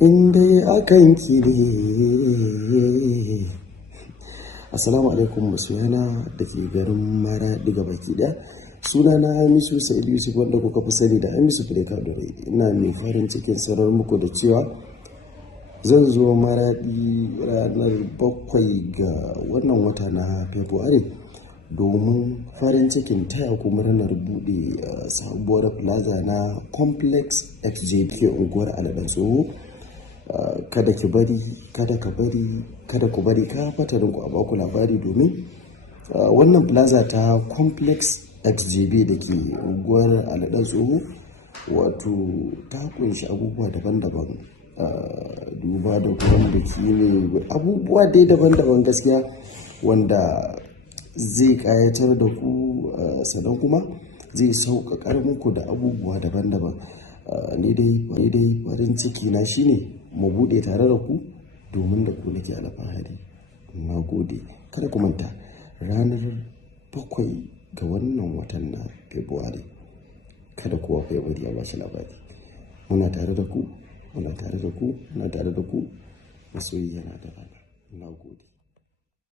in dai akan ki ne. Assalamu alaikum masoyana da ke garin Maradi baki ɗaya. Sunana Hamisu Sa'id Yusuf wanda kuka fi sani da Hamisu Breka Dore. Ina mai farin cikin sanar muku da cewa zan zo Maradi ranar 7 ga wannan wata na Fabrairu domin farin cikin taya ku murnar buɗe sabuwar plaza na Complex XJP unguwar Aladan Tsoho. Kada ki bari, kada ka bari, kada ku bari ka fatarin ku a baku labari domin wannan plaza ta Complex XJB da ke unguwar Aladan Tsoho wato ta kunshi abubuwa daban-daban, duba da kuma biki ne, abubuwa dai daban-daban gaskiya wanda zai kayatar da ku, sannan kuma zai sauƙaƙar muku da abubuwa daban-daban. Ni dai farin ciki na shine mu buɗe tare da ku domin da ku nake alfahari. Na gode. Kada ku manta ranar 7 ga wannan watan na Fabrairu. Kada kowa ya bari a bashi labari. Muna tare da ku, muna tare da ku, muna tare da ku. Masoyi yana da rana. Na gode.